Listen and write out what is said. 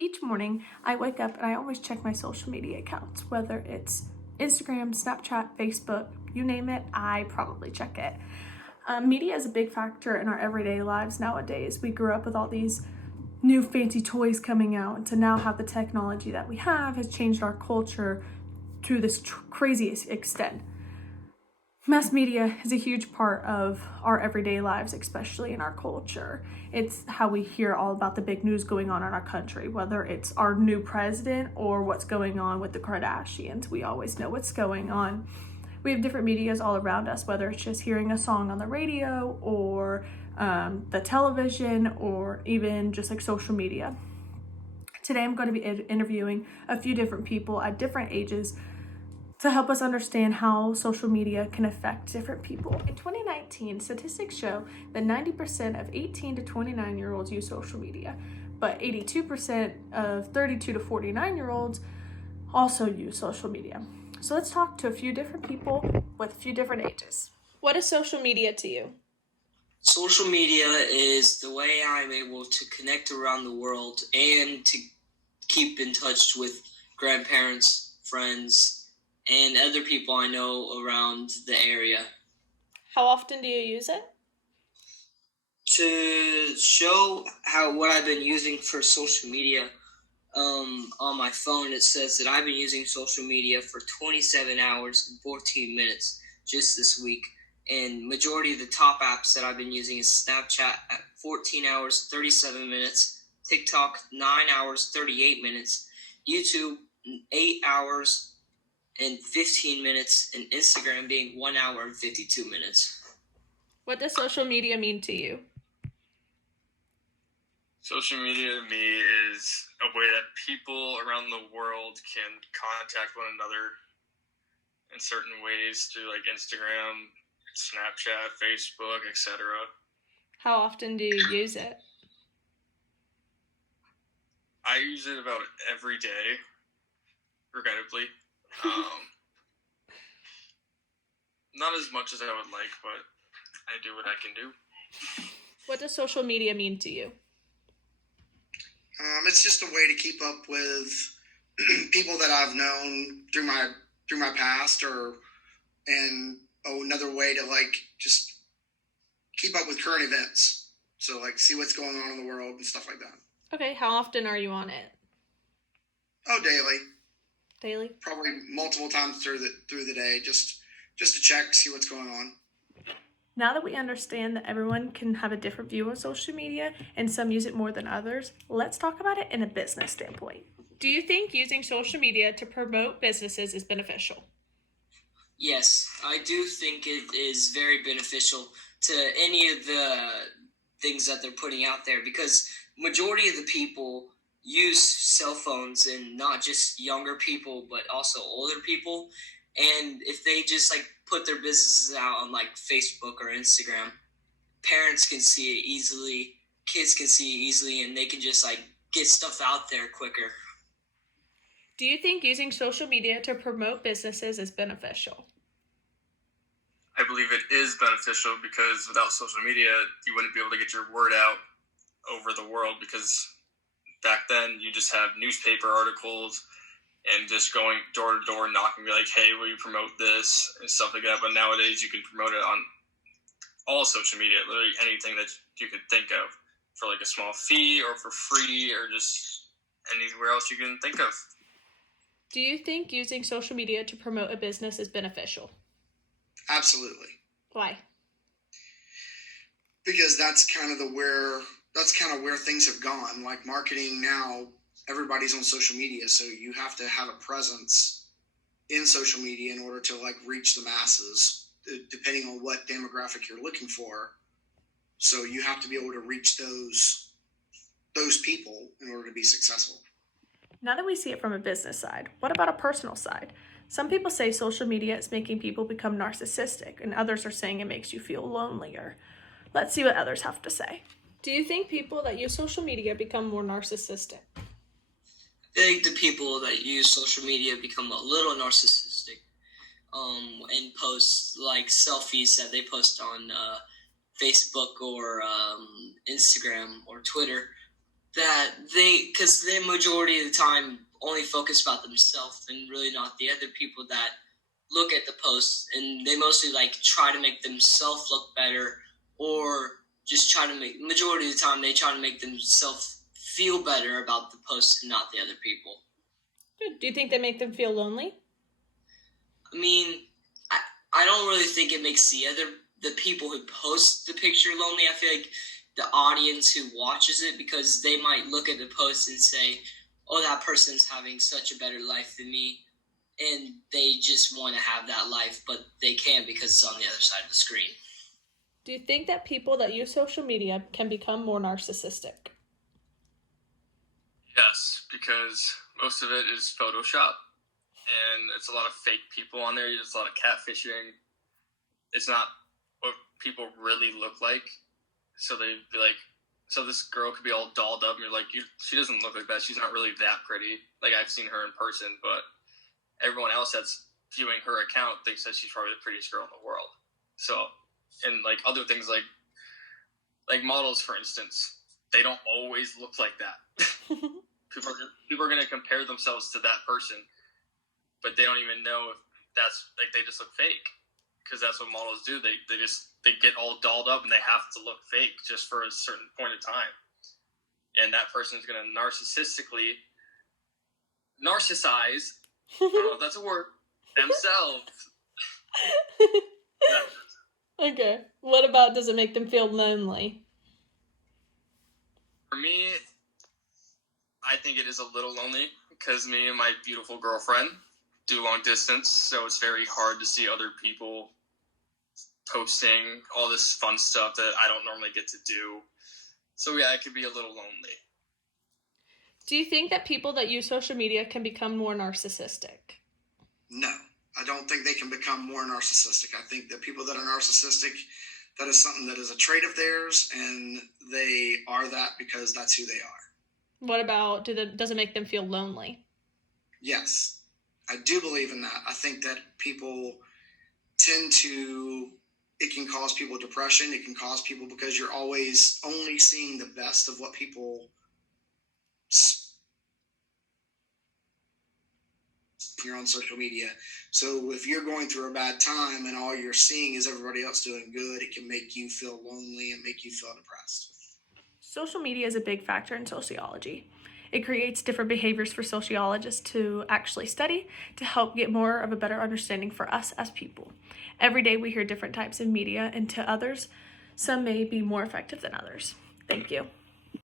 Each morning, I wake up and I always check my social media accounts, whether it's Instagram, Snapchat, Facebook, you name it, I probably check it. Media is a big factor in our everyday lives nowadays. We grew up with all these new fancy toys coming out, and to now have the technology that we have has changed our culture to this crazy extent. Mass media is a huge part of our everyday lives, especially in our culture. It's how we hear all about the big news going on in our country, whether it's our new president or what's going on with the Kardashians. We always know what's going on. We have different medias all around us, whether it's just hearing a song on the radio or the television or even just like social media. Today I'm going to be interviewing a few different people at different ages to help us understand how social media can affect different people. In 2019, statistics show that 90% of 18 to 29-year-olds use social media, but 82% of 32 to 49-year-olds also use social media. So let's talk to a few different people with a few different ages. What is social media to you? Social media is the way I'm able to connect around the world and to keep in touch with grandparents, friends, and other people I know around the area. How often do you use it? To show what I've been using for social media, on my phone, it says that I've been using social media for 27 hours and 14 minutes just this week. And majority of the top apps that I've been using is Snapchat at 14 hours, 37 minutes, TikTok, 9 hours, 38 minutes, YouTube, 8 hours and 15 minutes, and Instagram being 1 hour and 52 minutes. What does social media mean to you? Social media to me is a way that people around the world can contact one another in certain ways through like Instagram, Snapchat, Facebook, etc. How often do you use it? I use it about every day, regrettably. Not as much as I would like, but I do what I can do. What does social media mean to you? It's just a way to keep up with people that I've known through my past, and another way to like just keep up with current events. So like see what's going on in the world and stuff like that. Okay, how often are you on it? Oh, daily. Daily? Probably multiple times through the day, just to check, see what's going on. Now that we understand that everyone can have a different view of social media and some use it more than others, let's talk about it in a business standpoint. Do you think using social media to promote businesses is beneficial? Yes, I do think it is very beneficial to any of the things that they're putting out there, because majority of the people use cell phones, and not just younger people but also older people. And if they just like put their businesses out on like Facebook or Instagram, parents can see it easily, kids can see it easily, and they can just like get stuff out there quicker. Do you think using social media to promote businesses is beneficial? I believe it is beneficial, because without social media, you wouldn't be able to get your word out over the world, because back then you just have newspaper articles and just going door to door knocking, be like, hey, will you promote this and stuff like that. But nowadays you can promote it on all social media, literally anything that you could think of, for like a small fee or for free or just anywhere else you can think of. Do you think using social media to promote a business is beneficial? Absolutely. Why? Because that's kind of where things have gone. Like marketing now, everybody's on social media, so you have to have a presence in social media in order to like reach the masses, depending on what demographic you're looking for. So you have to be able to reach those people in order to be successful. Now that we see it from a business side, what about a personal side? Some people say social media is making people become narcissistic, and others are saying it makes you feel lonelier. Let's see what others have to say. Do you think people that use social media become more narcissistic? I think the people that use social media become a little narcissistic, and post like selfies that they post on Facebook or Instagram or Twitter that because they majority of the time only focus about themselves and really not the other people that look at the posts, and they mostly like try to make themselves look better, or just try to make, majority of the time they try to make themselves feel better about the post and not the other people. Do you think they make them feel lonely? I mean, I don't really think it makes the people who post the picture lonely. I feel like the audience who watches it, because they might look at the post and say, oh, that person's having such a better life than me, and they just want to have that life, but they can't because it's on the other side of the screen. Do you think that people that use social media can become more narcissistic? Yes, because most of it is Photoshop, and it's a lot of fake people on there. There's a lot of catfishing. It's not what people really look like. So they'd be like, so this girl could be all dolled up, and you're like, she doesn't look like that. She's not really that pretty. Like, I've seen her in person, but everyone else that's viewing her account thinks that she's probably the prettiest girl in the world. So, and like other things like models, for instance, they don't always look like that. People are going to compare themselves to that person, but they don't even know if that's like, they just look fake, because that's what models do. They get all dolled up and they have to look fake just for a certain point of time, and that person is going to narcissize. I don't know if that's a word. Themselves. Okay. What about, does it make them feel lonely? For me, I think it is a little lonely, because me and my beautiful girlfriend do long distance, so it's very hard to see other people posting all this fun stuff that I don't normally get to do. So yeah, it could be a little lonely. Do you think that people that use social media can become more narcissistic? No, I don't think they can become more narcissistic. I think that people that are narcissistic, that is something that is a trait of theirs, and they are that because that's who they are. What about, does it make them feel lonely? Yes, I do believe in that. I think that people tend to, it can cause people depression. It can cause people, because you're always only seeing the best of what people you're on social media. So if you're going through a bad time and all you're seeing is everybody else doing good, it can make you feel lonely and make you feel depressed. Social media is a big factor in sociology. It creates different behaviors for sociologists to actually study to help get more of a better understanding for us as people. Every day we hear different types of media, and to others, some may be more effective than others. Thank you.